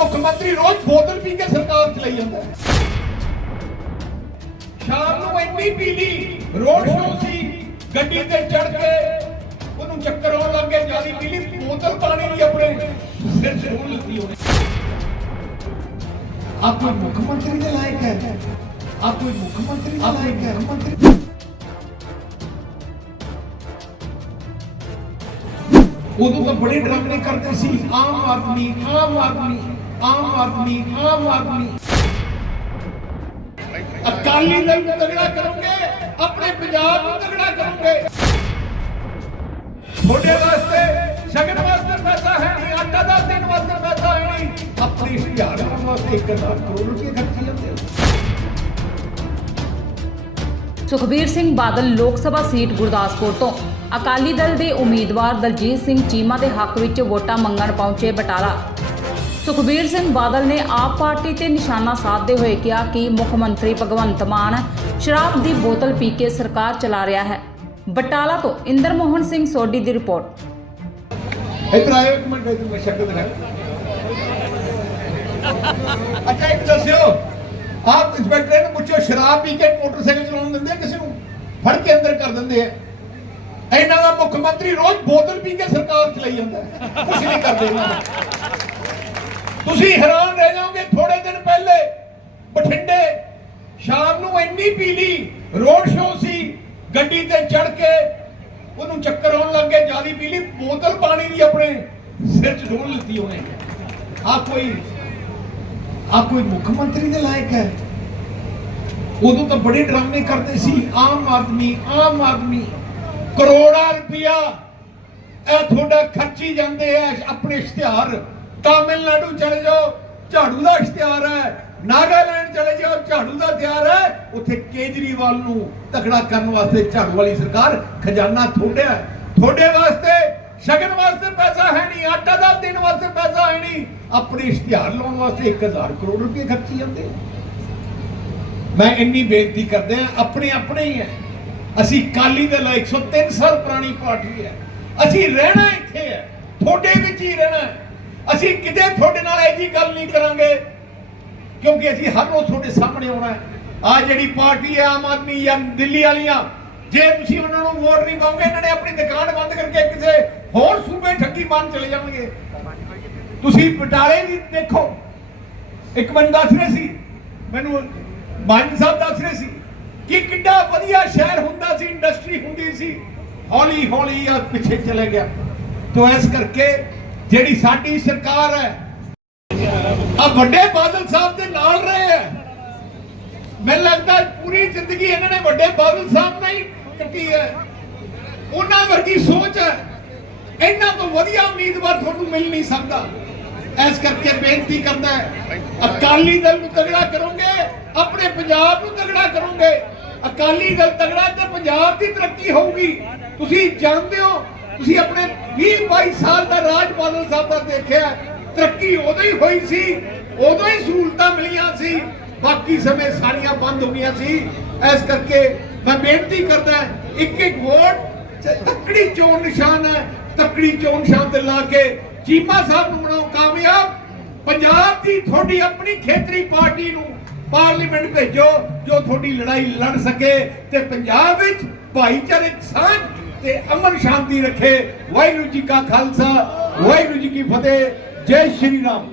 ਮੁੱਖ ਮੰਤਰੀ ਰੋਜ਼ ਬੋਤਲ ਪੀ ਕੇ ਸਰਕਾਰ ਚਲਾਈ ਜਾਂਦਾ ਸ਼ਾਮ ਨੂੰ ਇੰਨੀ ਪੀਲੀ ਰੋਡ ਸ਼ੋ ਸੀ, ਗੱਡੀ ਤੇ ਚੜ ਕੇ ਉਹਨੂੰ ਚੱਕਰ ਆਉਣ ਲੱਗੇ ਜਿਆਦੀ ਪੀਲੀ ਬੋਤਲ ਪਾਣੀ ਦੀ ਆਪਣੇ ਸਿਰ 'ਚ ਡੋਲ ਲੱਗੀ ਉਹਨੇ ਆਪ ਮੁੱਖ ਮੰਤਰੀ ਦੇ ਲਾਇਕ ਹੈ? ਆਪ ਮੁੱਖ ਮੰਤਰੀ ਦੇ ਲਾਇਕ ਹੈ? ਉਦੋਂ ਤਾਂ ਬੜੇ ਡਰਾਮੇ ਕਰਦੇ ਸੀ ਆਮ ਆਦਮੀ ਆਮ ਆਦਮੀ ਆਮ ਆਦਮੀ ਆਮ ਆਦਮੀ ਅਕਾਲੀ ਦਲ ਨੂੰ ਤਗੜਾ ਕਰੋਗੇ ਆਪਣੇ ਪੰਜਾਬ ਨੂੰ ਤਗੜਾ ਕਰੋਗੇ ਤੁਹਾਡੇ ਵਾਸਤੇ ਸ਼ਗਨ ਵਾਸਤੇ ਪੈਸਾ ਹੈ ਨਹੀਂ ਆਟਾ ਦਾ ਦੇਣ ਵਾਸਤੇ ਪੈਸਾ ਹੈ ਨਹੀਂ ਆਪਣੀ ਇਸ਼ਤਿਹਾਰ ਕਰਨ ਵਾਸਤੇ 1000 ਕਰੋੜ ਰੁਪਏ ਖਰਚੀ ਜਾਂਦੇ ਹੋ ਸੁਖਬੀਰ ਸਿੰਘ ਬਾਦਲ ਲੋਕ ਸਭਾ ਸੀਟ ਗੁਰਦਾਸਪੁਰ ਤੋਂ ਅਕਾਲੀ ਦਲ ਦੇ ਉਮੀਦਵਾਰ ਦਲਜੀਤ ਸਿੰਘ ਚੀਮਾ ਦੇ ਹੱਕ ਵਿੱਚ ਵੋਟਾਂ ਮੰਗਣ ਪਹੁੰਚੇ ਬਟਾਲਾ। ਸੁਖਬੀਰ ਸਿੰਘ ਬਾਦਲ ਨੇ ਆਪ ਪਾਰਟੀ ਤੇ ਨਿਸ਼ਾਨਾ ਸਾਧਦੇ ਹੋਏ ਕਿਹਾ ਕਿ ਮੁੱਖ ਮੰਤਰੀ ਭਗਵੰਤ ਮਾਨ ਸ਼ਰਾਬ ਦੀ ਬੋਤਲ ਪੀ ਕੇ ਸਰਕਾਰ ਚਲਾ ਰਿਹਾ ਹੈ। ਬਟਾਲਾ ਤੋਂ ਇੰਦਰ ਮੋਹਨ ਸਿੰਘ ਸੋਢੀ ਦੀ ਰਿਪੋਰਟ। ਇੱਧਰ ਆਇਓ ਇੱਕ ਮਿੰਟ, ਇੱਧਰ ਮੈਂ ਸ਼ਕਲ ਅੱਛਾ, ਇੱਕ ਦੱਸਿਓ, ਆਪ ਇੰਸਪੈਕਟਰ ਨੂੰ ਪੁੱਛੋ, ਸ਼ਰਾਬ ਪੀ ਕੇ ਮੋਟਰਸਾਈਕਲ ਚਲਾਉਣ ਦਿੰਦੇ ਕਿਸੇ ਨੂੰ? ਫੜ ਕੇ ਅੰਦਰ ਕਰ ਦਿੰਦੇ ਆ। ਇਹਨਾਂ ਦਾ ਮੁੱਖ ਮੰਤਰੀ ਰੋਜ਼ ਬੋਤਲ ਪੀ ਕੇ ਸਰਕਾਰ ਚਲਾਈ ਜਾਂਦਾ ਕੁਝ ਨਹੀਂ ਕਰਦੇ ਇਹਨਾਂ ਦਾ। ਤੁਸੀਂ ਹੈਰਾਨ ਰਹਿ ਜਾਓਗੇ ਥੋੜੇ ਦਿਨ ਪਹਿਲੇ ਬਠਿੰਡੇ ਸ਼ਾਮ ਨੂੰ ਇੰਨੀ ਪੀਲੀ ਰੋਡ ਸ਼ੋ ਸੀ, ਗੱਡੀ ਤੇ ਚੜ ਕੇ ਉਹਨੂੰ ਚੱਕਰ ਆਉਣ ਲੱਗੇ ਜਿਆਦੀ ਪੀਲੀ ਬੋਤਲ ਪਾਣੀ ਦੀ ਆਪਣੇ ਸਿਰ 'ਚ ਡੋਲ ਲਿੱਤੀ ਉਹਨੇ। ਆ ਕੋਈ ਆ ਕੋਈ ਮੁੱਖ ਮੰਤਰੀ ਦੇ ਲਾਇਕ ਹੈ? ਉਦੋਂ ਤਾਂ ਬੜੇ ਡਰਾਮੇ ਕਰਦੇ ਸੀ, ਆਮ ਆਦਮੀ ਆਮ ਆਦਮੀ। ਕਰੋੜਾਂ ਰੁਪਇਆ ਇਹ ਤੁਹਾਡਾ ਖਰਚੀ ਜਾਂਦੇ ਆ, ਆਪਣੇ ਇਸ਼ਤਿਹਾਰ। ਤਾਮਿਲਨਾਡੂ ਚਲੇ ਜਾਓ, ਝਾੜੂ ਦਾ ਇਸ਼ਤਿਹਾਰ ਹੈ। ਨਾਗਾਲੈਂਡ ਚਲੇ ਜਾਓ, ਝਾੜੂ ਦਾ ਤਿਆਰ ਹੈ। ਉੱਥੇ ਕੇਜਰੀਵਾਲ ਨੂੰ ਤਕੜਾ ਕਰਨ ਵਾਸਤੇ ਝਾੜੂ ਵਾਲੀ ਸਰਕਾਰ ਖਜ਼ਾਨਾ ਥੋੜਿਆ ਹੈ। ਤੁਹਾਡੇ ਵਾਸਤੇ ਸ਼ਗਨ ਵਾਸਤੇ ਪੈਸਾ ਹੈ ਨਹੀਂ, ਆਟਾ ਦਾਲ ਦੇਣ ਵਾਸਤੇ ਪੈਸਾ ਹੈ ਨਹੀਂ। ਆਪਣੇ ਇਸ਼ਤਿਹਾਰ ਲਾਉਣ ਵਾਸਤੇ 1000 ਕਰੋੜ ਰੁਪਏ ਖਰਚੀ ਜਾਂਦੇ ਮੈਂ ਇੰਨੀ ਬੇਨਤੀ ਕਰਦੇ ਆ ਆਪਣੇ ਆਪਣੇ ਹੀ ਹੈ। ਅਸੀਂ ਕਾਲੀ ਦਲ ਹੈ, 103 ਸਾਲ ਪੁਰਾਣੀ ਪਾਰਟੀ ਹੈ। ਅਸੀਂ ਰਹਿਣਾ ਇੱਥੇ ਹੈ ਤੁਹਾਡੇ ਵਿੱਚ ਹੀ ਰਹਿਣਾ ਅਸੀਂ ਕਿਤੇ ਤੁਹਾਡੇ ਨਾਲ ਇਹ ਜੀ ਗੱਲ ਨਹੀਂ ਕਰਾਂਗੇ ਕਿਉਂਕਿ ਅਸੀਂ ਹਰ ਰੋਜ਼ ਤੁਹਾਡੇ ਸਾਹਮਣੇ ਆਉਣਾ ਹੈ। ਆ ਜਿਹੜੀ ਪਾਰਟੀ ਹੈ ਆਮ ਆਦਮੀ ਜਾਂ ਦਿੱਲੀ ਵਾਲੀਆਂ ਜੇ ਤੁਸੀਂ ਉਹਨਾਂ ਨੂੰ ਵੋਟ ਨਹੀਂ ਪਾਓਗੇ ਇਹਨਾਂ ਨੇ ਆਪਣੀ ਦੁਕਾਨ ਬੰਦ ਕਰਕੇ ਕਿਸੇ ਹੋਰ ਸੂਬੇ ਠੱਗੀ ਮਾਰਨ ਚਲੇ ਜਾਣਗੇ। ਤੁਸੀਂ ਬਟਾਲੇ ਦੀ ਦੇਖੋ। ਇੱਕ ਮੈਨੂੰ ਦੱਸ ਰਹੇ ਸੀ ਮੈਨੂੰ ਮਾਨ ਸਾਹਿਬ ਦੱਸ ਰਹੇ ਸੀ ਕਿ ਕਿੱਡਾ ਵਧੀਆ ਸ਼ਹਿਰ ਹੁੰਦਾ ਸੀ ਇੰਡਸਟਰੀ ਹੁੰਦੀ ਸੀ। ਹੌਲੀ ਹੌਲੀ ਆ ਪਿੱਛੇ ਚਲੇ ਗਿਆ। ਤੋਂ ਇਸ ਕਰਕੇ ਜਿਹੜੀ ਸਾਡੀ ਸਰਕਾਰ ਹੈ ਆ ਵੱਡੇ ਬਾਦਲ ਸਾਹਿਬ ਦੇ ਨਾਲ ਰਹੇ ਹੈ। ਮੈਨੂੰ ਲੱਗਦਾ ਪੂਰੀ ਜ਼ਿੰਦਗੀ ਇਹਨਾਂ ਨੇ ਵੱਡੇ ਬਾਦਲ ਸਾਹਿਬ ਨਾਲ ਹੀ ਕੱਟੀ ਹੈ। ਉਹਨਾਂ ਵਰਗੀ ਸੋਚ ਹੈ। ਇਹਨਾਂ ਤੋਂ ਵਧੀਆ ਉਮੀਦਵਾਰ ਤੁਹਾਨੂੰ ਮਿਲ ਨਹੀਂ ਸਕਦਾ। ਇਸ ਕਰਕੇ ਬੇਨਤੀ ਕਰਦਾ ਹੈ, ਅਕਾਲੀ ਦਲ ਨੂੰ ਤਗੜਾ ਕਰੋਗੇ, ਆਪਣੇ ਪੰਜਾਬ ਨੂੰ ਤਗੜਾ ਕਰੋਗੇ। ਅਕਾਲੀ ਦਲ ਤਗੜਾ ਤੇ ਪੰਜਾਬ ਦੀ ਤਰੱਕੀ ਹੋਊਗੀ। ਤੁਸੀਂ ਜਾਣਦੇ ਹੋ, ਤੁਸੀਂ ਆਪਣੇ 20 22 ਸਾਲ ਦਾ ਰਾਜ ਬਾਦਲ ਸਾਹਿਬ ਦਾ ਦੇਖਿਆ, ਤਰੱਕੀ ਉਦੋਂ ਹੀ ਹੋਈ ਸੀ, ਉਦੋਂ ਹੀ ਸਹੂਲਤਾਂ ਮਿਲੀਆਂ ਸੀ, ਬਾਕੀ ਸਮੇਂ ਸਾਰੀਆਂ ਬੰਦ ਹੋ ਗਈਆਂ ਸੀ। ਇਸ ਕਰਕੇ ਮੈਂ ਬੇਨਤੀ ਕਰਦਾ ਇੱਕ ਇੱਕ ਵੋਟ ਚ ਤਕੜੀ ਚੋਣ ਨਿਸ਼ਾਨ ਹੈ, ਤਕੜੀ ਚੋਣ ਨਿਸ਼ਾਨ ਤੇ ਲਾ ਕੇ ਚੀਮਾ ਸਾਹਿਬ ਨੂੰ ਬਣਾਓ ਕਾਮਯਾਬ। ਪੰਜਾਬ ਦੀ ਤੁਹਾਡੀ ਆਪਣੀ ਖੇਤਰੀ ਪਾਰਟੀ ਨੂੰ ਪਾਰਲੀਮੈਂਟ ਭੇਜੋ ਜੋ ਤੁਹਾਡੀ ਲੜਾਈ ਲੜ ਸਕੇ ਤੇ ਪੰਜਾਬ ਵਿੱਚ ਭਾਈਚਾਰਕ ਸਾਂਝ ਤੇ ਅਮਨ ਸ਼ਾਂਤੀ ਰੱਖੇ। ਵਾਹਿਗੁਰੂ ਜੀ ਕਾ ਖਾਲਸਾ, ਵਾਹਿਗੁਰੂ ਜੀ ਕੀ ਫਤਿਹ। ਜੈ ਸ਼੍ਰੀ ਰਾਮ।